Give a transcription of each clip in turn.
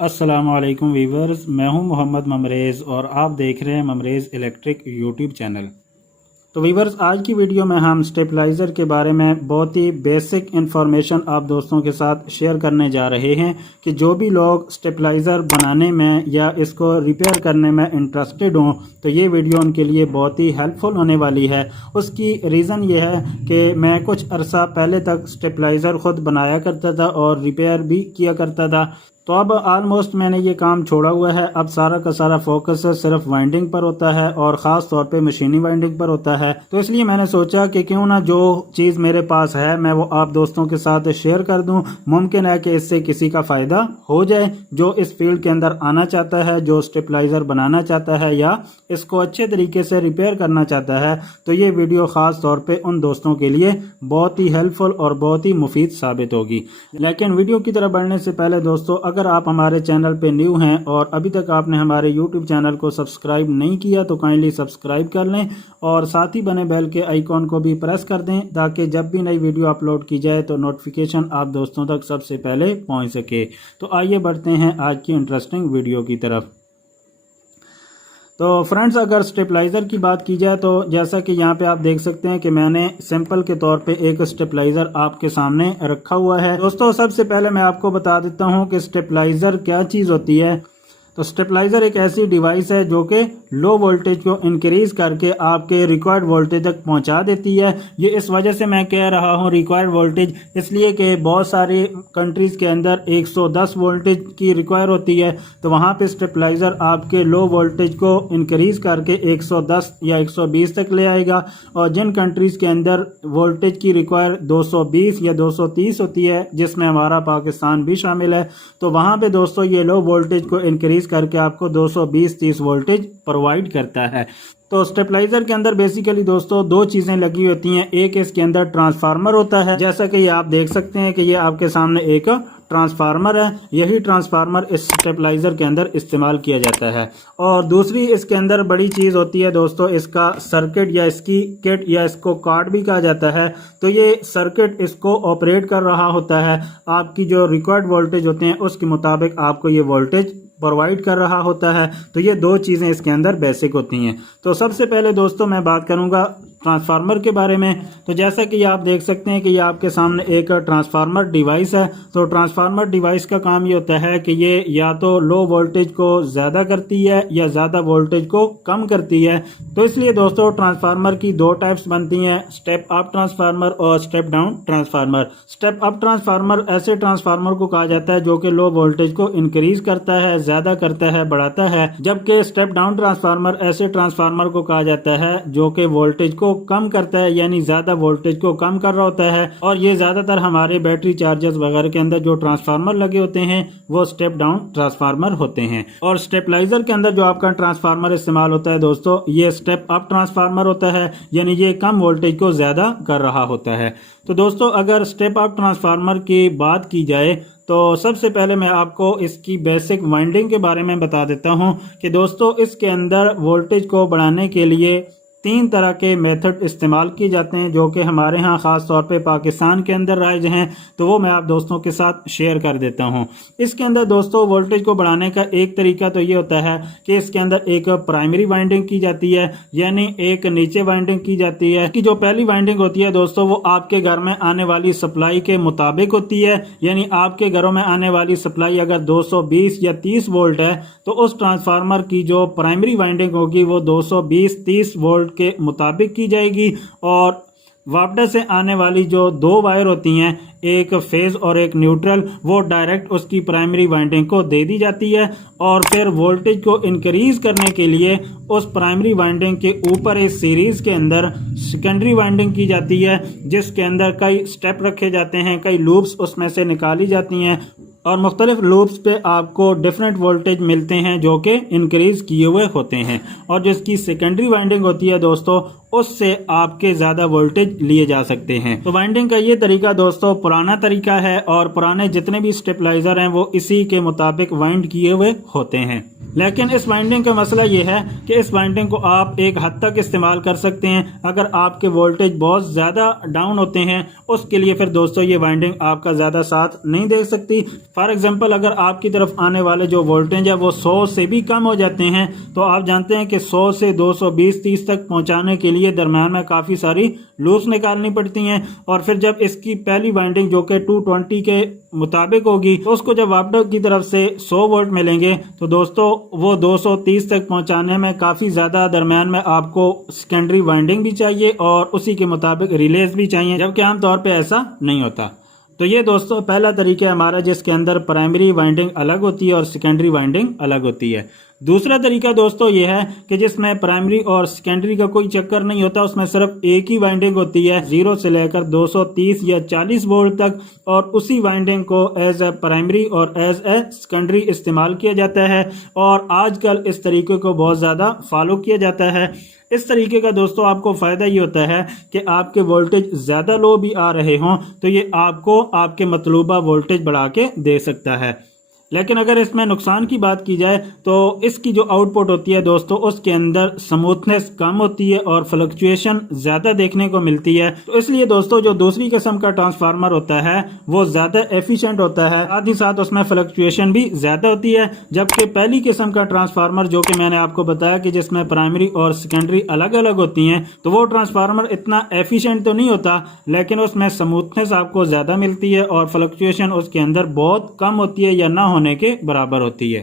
अस्सलामुअलैकुम वीवर्स, मैं हूं मोहम्मद ममरेज़ और आप देख रहे हैं ममरेज़ इलेक्ट्रिक यूट्यूब चैनल। तो वीवर्स, आज की वीडियो में हम स्टेबलाइज़र के बारे में बहुत ही बेसिक इन्फॉर्मेशन आप दोस्तों के साथ शेयर करने जा रहे हैं कि जो भी लोग स्टेबलाइज़र बनाने में या इसको रिपेयर करने में इंटरेस्टेड हों तो ये वीडियो उनके लिए बहुत ही हेल्पफुल होने वाली है। उसकी रीज़न ये है कि मैं कुछ अरसा पहले तक स्टेबलाइज़र ख़ुद बनाया करता था और रिपेयर भी किया करता था। तो अब ऑलमोस्ट मैंने ये काम छोड़ा हुआ है। अब सारा का सारा फोकस सिर्फ वाइंडिंग पर होता है और ख़ास तौर पे मशीनी वाइंडिंग पर होता है। तो इसलिए मैंने सोचा कि क्यों ना जो चीज़ मेरे पास है मैं वो आप दोस्तों के साथ शेयर कर दूं। मुमकिन है कि इससे किसी का फ़ायदा हो जाए जो इस फील्ड के अंदर आना चाहता है, जो स्टेबलाइज़र बनाना चाहता है या इसको अच्छे तरीके से रिपेयर करना चाहता है। तो ये वीडियो ख़ास तौर पर उन दोस्तों के लिए बहुत ही हेल्पफुल और बहुत ही मुफीद साबित होगी। लेकिन वीडियो की तरफ बढ़ने से पहले दोस्तों, अगर आप हमारे चैनल पे न्यू हैं और अभी तक आपने हमारे यूट्यूब चैनल को सब्सक्राइब नहीं किया तो काइंडली सब्सक्राइब कर लें और साथ ही बने बेल के आइकॉन को भी प्रेस कर दें ताकि जब भी नई वीडियो अपलोड की जाए तो नोटिफिकेशन आप दोस्तों तक सबसे पहले पहुंच सके। तो आइए बढ़ते हैं आज की इंटरेस्टिंग वीडियो की तरफ। तो फ्रेंड्स, अगर स्टेबलाइज़र की बात की जाए तो जैसा कि यहाँ पे आप देख सकते हैं कि मैंने सिंपल के तौर पे एक स्टेबलाइज़र आपके सामने रखा हुआ है। दोस्तों, सबसे पहले मैं आपको बता देता हूँ कि स्टेबलाइज़र क्या चीज़ होती है। तो स्टेबलाइज़र एक ऐसी डिवाइस है जो कि लो वोल्टेज को इंक्रीज़ करके आपके रिक्वायर्ड वोल्टेज तक पहुंचा देती है। ये इस वजह से मैं कह रहा हूं रिक्वायर्ड वोल्टेज, इसलिए कि बहुत सारी कंट्रीज़ के अंदर 110 वोल्टेज की रिक्वायर होती है। तो वहां पे स्टेबलाइज़र आपके लो वोल्टेज को इंक्रीज़ करके 110 या 120 तक ले आएगा। और जिन कंट्रीज़ के अंदर वोल्टेज की रिक्वायर 220 या 230 होती है, जिसमें हमारा पाकिस्तान भी शामिल है, तो वहाँ पे दोस्तों ये लो वोल्टेज को इंक्रीज़ करके आपको 220-30 वोल्टेज प्रोवाइड करता है। तो स्टेबलाइज़र के अंदर बेसिकली दोस्तों दो चीज़ें लगी होती हैं। एक इसके अंदर ट्रांसफार्मर होता है, जैसा कि ये आप देख सकते हैं कि ये आपके सामने एक ट्रांसफार्मर है। यही ट्रांसफार्मर इस स्टेबलाइज़र के अंदर इस्तेमाल किया जाता है। और दूसरी इसके अंदर बड़ी चीज़ होती है दोस्तों इसका सर्किट या इसकी किट या इसको कार्ड भी कहा जाता है। तो ये सर्किट इसको ऑपरेट कर रहा होता है, आपकी जो रिक्वायर्ड वोल्टेज होते हैं उसके मुताबिक आपको ये वोल्टेज प्रोवाइड कर रहा होता है। तो ये दो चीज़ें इसके अंदर बेसिक होती हैं। तो सबसे पहले दोस्तों मैं बात करूंगा ट्रांसफार्मर के बारे में। तो जैसा कि आप देख सकते हैं कि ये आपके सामने एक ट्रांसफार्मर डिवाइस है। तो ट्रांसफार्मर डिवाइस का काम ये होता है कि ये या तो लो वोल्टेज को ज़्यादा करती है या ज़्यादा वोल्टेज को कम करती है। तो इसलिए दोस्तों ट्रांसफार्मर की दो टाइप्स बनती हैं, स्टेप अप ट्रांसफार्मर और step down transformer. Step up transformer ऐसे ट्रांसफार्मर को कहा जाता है जो कि लो वोल्टेज को इंक्रीज करता है, ज़्यादा करता है, बढ़ाता है। जबकि स्टेप डाउन ट्रांसफार्मर ऐसे ट्रांसफार्मर को कहा जाता है जो कि वोल्टेज को कम करता है, यानी ज्यादा वोल्टेज को कम कर रहा होता है। और ये ज्यादातर हमारे बैटरी चार्जर्स वगैरह के अंदर जो ट्रांसफार्मर लगे होते हैं वो स्टेप डाउन ट्रांसफार्मर होते हैं। और स्टेबलाइजर के अंदर जो आपका ट्रांसफार्मर इस्तेमाल होता है दोस्तों, ये स्टेप अप ट्रांसफार्मर होता है, यानी ये कम वोल्टेज को ज्यादा कर रहा होता है। तो दोस्तों अगर स्टेप अप ट्रांसफार्मर की बात की जाए तो सबसे पहले मैं आपको इसकी बेसिक वाइंडिंग के बारे में बता देता हूं कि दोस्तों इसके अंदर वोल्टेज को बढ़ाने के लिए तीन तरह के मेथड इस्तेमाल किए जाते हैं जो कि हमारे यहाँ ख़ास तौर पे पाकिस्तान के अंदर राइज हैं। तो वो मैं आप दोस्तों के साथ शेयर कर देता हूँ। इसके अंदर दोस्तों वोल्टेज को बढ़ाने का एक तरीका तो ये होता है कि इसके अंदर एक प्राइमरी वाइंडिंग की जाती है, यानी एक नीचे वाइंडिंग की जाती है। कि जो पहली वाइंडिंग होती है दोस्तों वो आपके घर में आने वाली सप्लाई के मुताबिक होती है, यानी आपके घरों में आने वाली सप्लाई अगर 220 या 30 वोल्ट है तो उस ट्रांसफार्मर की जो प्राइमरी वाइंडिंग होगी वो 220-30 वोल्ट के मुताबिक की जाएगी। और वापस से आने वाली जो दो वायर होती हैं, एक फेज और एक न्यूट्रल, वो डायरेक्ट उसकी प्राइमरी वाइंडिंग को दे दी जाती है। और फिर वोल्टेज को इंक्रीज करने के लिए उस प्राइमरी वाइंडिंग के ऊपर इस सीरीज के अंदर सेकेंडरी वाइंडिंग की जाती है, जिसके अंदर कई स्टेप रखे जाते हैं, कई लूप्स उसमें से निकाली जाती हैं और मुख्तलिफ लूप्स पे आपको डिफरेंट वोल्टेज मिलते हैं जो कि इंक्रीज किए हुए होते हैं। और जो इसकी सेकेंडरी वाइंडिंग होती है दोस्तों उससे आपके ज्यादा वोल्टेज लिए जा सकते हैं। तो वाइंडिंग का ये तरीका दोस्तों पुराना तरीका है और पुराने जितने भी स्टेबलाइजर हैं वो इसी के मुताबिक वाइंड किए हुए होते हैं। लेकिन इस वाइंडिंग का मसला ये है कि इस वाइंडिंग को आप एक हद तक इस्तेमाल कर सकते हैं। अगर आपके वोल्टेज बहुत ज़्यादा डाउन होते हैं उसके लिए फिर दोस्तों ये वाइंडिंग आपका ज़्यादा साथ नहीं दे सकती। फॉर एग्जांपल अगर आपकी तरफ आने वाले जो वोल्टेज है वो 100 से भी कम हो जाते हैं तो आप जानते हैं कि 100 से 220-30 तक पहुंचाने के लिए दरम्यान में काफ़ी सारी लूप्स निकालनी पड़ती हैं। और फिर जब इसकी पहली वाइंडिंग जो कि 220 के मुताबिक होगी तो उसको जब वापडा की तरफ से 100 वोल्ट मिलेंगे तो दोस्तों वो 230 तक पहुंचाने में काफ़ी ज़्यादा दरम्यान में आपको सेकेंडरी वाइंडिंग भी चाहिए और उसी के मुताबिक रिलेज भी चाहिए, जबकि आमतौर पे ऐसा नहीं होता। तो ये दोस्तों पहला तरीका है हमारा जिसके अंदर प्राइमरी वाइंडिंग अलग होती है और सेकेंडरी वाइंडिंग अलग होती है। दूसरा तरीका दोस्तों ये है कि जिसमें प्राइमरी और सेकेंडरी का कोई चक्कर नहीं होता, उसमें सिर्फ एक ही वाइंडिंग होती है 0 से लेकर 230 या 40 वोल्ट तक, और उसी वाइंडिंग को एज ए प्राइमरी और एज ए सेकेंडरी इस्तेमाल किया जाता है और आजकल इस तरीके को बहुत ज़्यादा फॉलो किया जाता है। इस तरीके का दोस्तों आपको फ़ायदा ये होता है कि आपके वोल्टेज ज़्यादा लो भी आ रहे हों तो ये आपको आपके मतलूबा वोल्टेज बढ़ा के दे सकता है। लेकिन अगर इसमें नुकसान की बात की जाए तो इसकी जो आउटपुट होती है दोस्तों उसके अंदर स्मूथनेस कम होती है और फ्लक्चुएशन ज़्यादा देखने को मिलती है। तो इसलिए दोस्तों जो दूसरी किस्म का ट्रांसफार्मर होता है वो ज़्यादा एफिशिएंट होता है, साथ ही साथ उसमें फ्लक्चुएशन भी ज़्यादा होती है। जबकि पहली किस्म का ट्रांसफार्मर जो कि मैंने आपको बताया कि जिसमें प्राइमरी और सेकेंडरी अलग अलग होती हैं, तो वो ट्रांसफार्मर इतना एफिशिएंट तो नहीं होता लेकिन उसमें स्मूथनेस आपको ज़्यादा मिलती है और फ्लक्चुएशन उसके अंदर बहुत कम होती है या ना होने के बराबर होती है।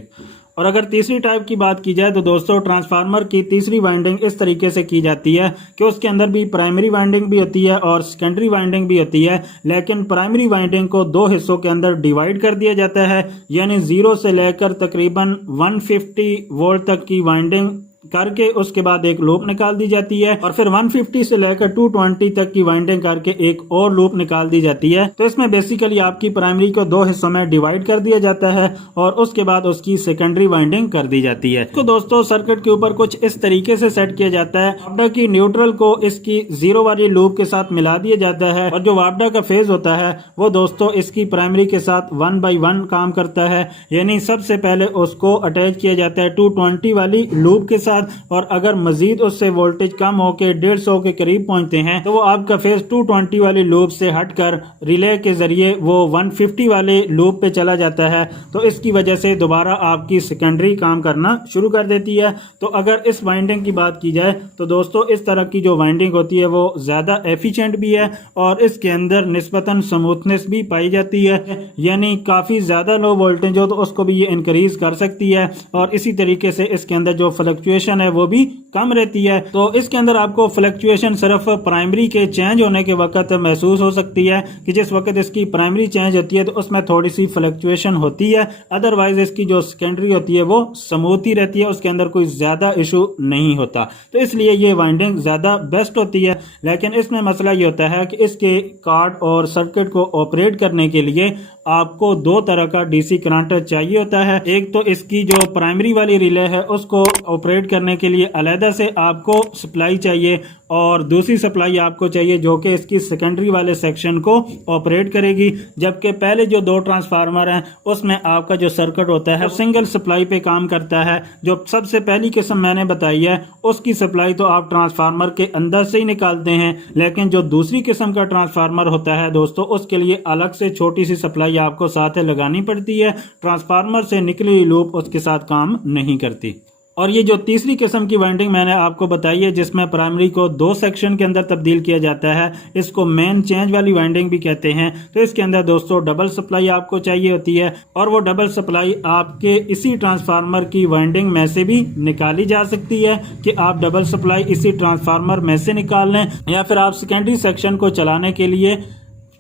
और अगर तीसरी टाइप की बात की जाए तो दोस्तों ट्रांसफार्मर की तीसरी वाइंडिंग इस तरीके से की जाती है कि उसके अंदर भी प्राइमरी वाइंडिंग भी होती है और सेकेंडरी वाइंडिंग भी होती है, लेकिन प्राइमरी वाइंडिंग को दो हिस्सों के अंदर डिवाइड कर दिया जाता है, यानी 0 से लेकर तकरीबन 150 वोल्ट तक की वाइंडिंग करके उसके बाद एक लूप निकाल दी जाती है और फिर 150 से लेकर 220 तक की वाइंडिंग करके एक और लूप निकाल दी जाती है। तो इसमें बेसिकली आपकी प्राइमरी को दो हिस्सों में डिवाइड कर दिया जाता है और उसके बाद उसकी सेकेंडरी वाइंडिंग कर दी जाती है। तो दोस्तों सर्किट के ऊपर कुछ इस तरीके से सेट किया जाता है, वापडा की न्यूट्रल को इसकी 0 वाली लूप के साथ मिला दिया जाता है और जो वापडा का फेज होता है वो दोस्तों इसकी प्राइमरी के साथ 1 by 1 काम करता है, यानी सबसे पहले उसको अटैच किया जाता है 220 वाली लूप के साथ और अगर मजीद उससे वोल्टेज कम होकर 150 के करीब पहुंचते हैं तो वो आपका फेज 220 वाली लूप से हटकर रिले के जरिए वो 150 वाले लूप पे चला जाता है। तो इसकी वजह से दोबारा आपकी सेकेंडरी काम करना शुरू कर देती है। तो अगर इस वाइंडिंग की बात की जाए तो दोस्तों इस तरह की जो वाइंडिंग होती है वो ज़्यादा एफिशिएंट भी है और इसके अंदर निस्बतन स्मूथनेस भी पाई जाती है, यानी काफ़ी ज़्यादा लो वोल्टेज हो तो उसको भी ये इंक्रीज कर सकती है और इसी तरीके से इसके अंदर जो फ्लक्चुएशन है वो भी कम रहती है। तो इसके अंदर आपको फ्लक्चुएशन सिर्फ प्राइमरी के चेंज होने के वक्त महसूस हो सकती है कि जिस वक्त इसकी प्राइमरी चेंज होती है तो उसमें थोड़ी सी फ्लक्चुएशन होती है, अदरवाइज इसकी जो सेकेंडरी होती है वो स्मूथ ही रहती है, उसके अंदर कोई ज्यादा इशू नहीं होता। तो इसलिए ये वाइंडिंग ज्यादा बेस्ट होती है। लेकिन इसमें मसला ये होता है कि इसके कार्ड और सर्किट को ऑपरेट करने के लिए आपको दो तरह का डीसी करंट चाहिए होता है। एक तो इसकी जो प्राइमरी वाली रिले है उसको ऑपरेट करने के लिए अलहदा से आपको सप्लाई चाहिए और दूसरी सप्लाई आपको चाहिए जो कि इसकी सेकेंडरी वाले सेक्शन को ऑपरेट करेगी। जबकि पहले जो दो ट्रांसफार्मर हैं उसमें आपका जो सर्किट होता है सिंगल सप्लाई पे काम करता है। जो सबसे पहली किस्म मैंने बताई है उसकी सप्लाई तो आप ट्रांसफार्मर के अंदर से ही निकालते हैं, लेकिन जो दूसरी किस्म का ट्रांसफार्मर होता है दोस्तों उसके लिए अलग से छोटी सी सप्लाई आपको साथ लगानी पड़ती है। ट्रांसफार्मर से निकली हुई लूप उसके साथ काम नहीं करती। और ये जो तीसरी किस्म की वाइंडिंग मैंने आपको बताई है जिसमें प्राइमरी को दो सेक्शन के अंदर तब्दील किया जाता है, इसको मेन चेंज वाली वाइंडिंग भी कहते हैं। तो इसके अंदर दोस्तों डबल सप्लाई आपको चाहिए होती है और वो डबल सप्लाई आपके इसी ट्रांसफार्मर की वाइंडिंग में से भी निकाली जा सकती है कि आप डबल सप्लाई इसी ट्रांसफार्मर में से निकाल लें या फिर आप सेकेंडरी सेक्शन को चलाने के लिए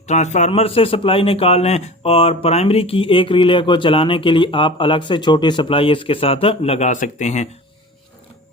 ट्रांसफार्मर से सप्लाई निकाल लें और प्राइमरी की एक रिले को चलाने के लिए आप अलग से छोटी सप्लाई इसके साथ लगा सकते हैं।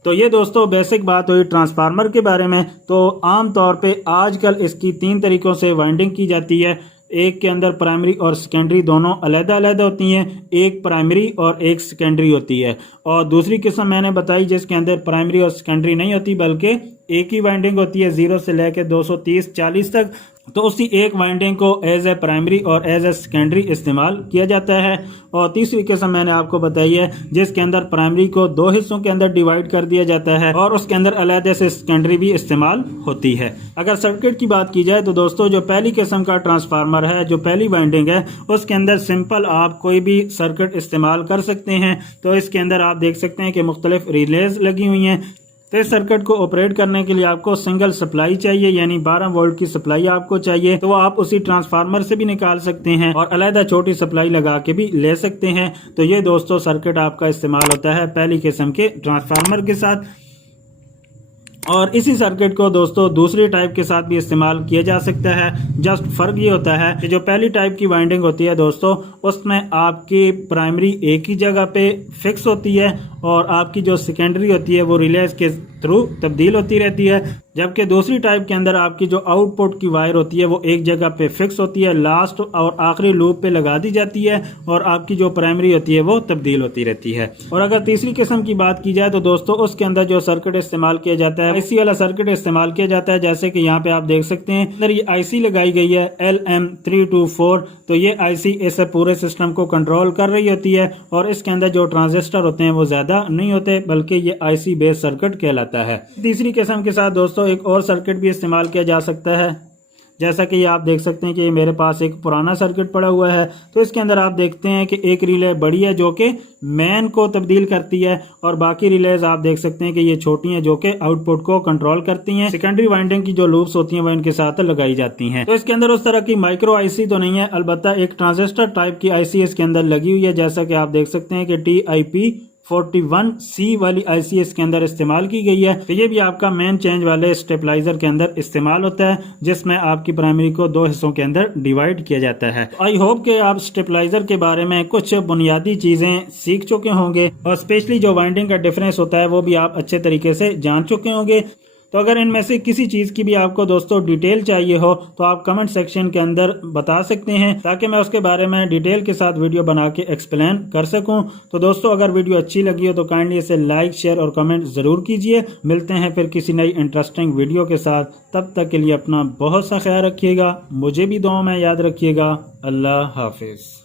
तो ये दोस्तों बेसिक बात हुई ट्रांसफार्मर के बारे में। तो आम तौर पे आजकल इसकी 3 तरीकों से वाइंडिंग की जाती है। एक के अंदर प्राइमरी और सेकेंडरी दोनों अलग अलग होती हैं, एक प्राइमरी और एक सेकेंडरी होती है। और दूसरी किस्म मैंने बताई जिसके अंदर प्राइमरी और सेकेंडरी नहीं होती बल्कि एक ही वाइंडिंग होती है 0 से लेकर 230-40 तक। तो उसी एक वाइंडिंग को एज ए प्राइमरी और एज ए सेकेंडरी इस्तेमाल किया जाता है। और तीसरी किस्म मैंने आपको बताई है जिसके अंदर प्राइमरी को 2 हिस्सों के अंदर डिवाइड कर दिया जाता है और उसके अंदर अलग से सेकेंडरी भी इस्तेमाल होती है। अगर सर्किट की बात की जाए तो दोस्तों जो पहली किस्म का ट्रांसफार्मर है, जो पहली वाइंडिंग है, उसके अंदर सिंपल आप कोई भी सर्किट इस्तेमाल कर सकते हैं। तो इसके अंदर आप देख सकते हैं कि मुख्तलिफ रिलेज लगी हुई हैं। तो इस सर्किट को ऑपरेट करने के लिए आपको सिंगल सप्लाई चाहिए, यानी 12 वोल्ट की सप्लाई आपको चाहिए। तो आप उसी ट्रांसफार्मर से भी निकाल सकते हैं और अलग छोटी सप्लाई लगा के भी ले सकते हैं। तो ये दोस्तों सर्किट आपका इस्तेमाल होता है पहली किस्म के ट्रांसफार्मर के साथ। और इसी सर्किट को दोस्तों दूसरी टाइप के साथ भी इस्तेमाल किया जा सकता है। जस्ट फर्क ये होता है कि जो पहली टाइप की वाइंडिंग होती है दोस्तों, उसमें आपकी प्राइमरी एक ही जगह पे फिक्स होती है और आपकी जो सेकेंडरी होती है वो रिलेज के थ्रू तब्दील होती रहती है। जबकि दूसरी टाइप के अंदर आपकी जो आउटपुट की वायर होती है वो एक जगह पे फिक्स होती है, लास्ट और आखिरी लूप पे लगा दी जाती है और आपकी जो प्राइमरी होती है वो तब्दील होती रहती है। और अगर तीसरी किस्म की बात की जाए तो दोस्तों उसके अंदर जो सर्किट इस्तेमाल किया जाता है आईसी वाला सर्किट इस्तेमाल किया जाता है। जैसे कि यहाँ पे आप देख सकते हैं अंदर ये आईसी लगाई गई है LM324। तो ये आईसी इस पूरे सिस्टम को कंट्रोल कर रही होती है और इसके अंदर जो ट्रांजिस्टर होते हैं वो ज्यादा नहीं होते बल्कि ये आईसी बेस्ड सर्किट कहलाता है। तीसरी किस्म के साथ दोस्तों एक और सर्किट भी इस्तेमाल किया जा सकता है। जैसा कि आप देख सकते हैं कि मेरे पास एक पुराना सर्किट पड़ा हुआ है। तो इसके अंदर आप देखते हैं कि एक रिले बड़ी है जो कि मेन को तब्दील करती है और बाकी रिलेज आप देख सकते हैं कि ये छोटी हैं जो कि आउटपुट को कंट्रोल करती हैं। सेकेंडरी वाइंडिंग की जो लूप्स होती हैं वो इनके साथ लगाई जाती हैं। तो इसके अंदर उस तरह की माइक्रो आईसी तो नहीं है, अलबत्ता एक ट्रांजिस्टर टाइप की आईसी इसके अंदर लगी हुई है। जैसा कि आप देख सकते हैं कि TIP41C वाली आईसी इसके अंदर इस्तेमाल की गई है। तो ये भी आपका मेन चेंज वाले स्टेबलाइजर के अंदर इस्तेमाल होता है जिसमें आपकी प्राइमरी को 2 हिस्सों के अंदर डिवाइड किया जाता है। आई होप कि आप स्टेबलाइजर के बारे में कुछ बुनियादी चीजें सीख चुके होंगे और स्पेशली जो वाइंडिंग का डिफरेंस होता है वो भी आप अच्छे तरीके से जान चुके होंगे। तो अगर इनमें से किसी चीज़ की भी आपको दोस्तों डिटेल चाहिए हो तो आप कमेंट सेक्शन के अंदर बता सकते हैं ताकि मैं उसके बारे में डिटेल के साथ वीडियो बना के एक्सप्लेन कर सकूं। तो दोस्तों अगर वीडियो अच्छी लगी हो तो काइंडली इसे लाइक, शेयर और कमेंट ज़रूर कीजिए। मिलते हैं फिर किसी नई इंटरेस्टिंग वीडियो के साथ। तब तक के लिए अपना बहुत सा ख्याल रखिएगा, मुझे भी दुआ में याद रखिएगा। अल्लाह हाफिज़।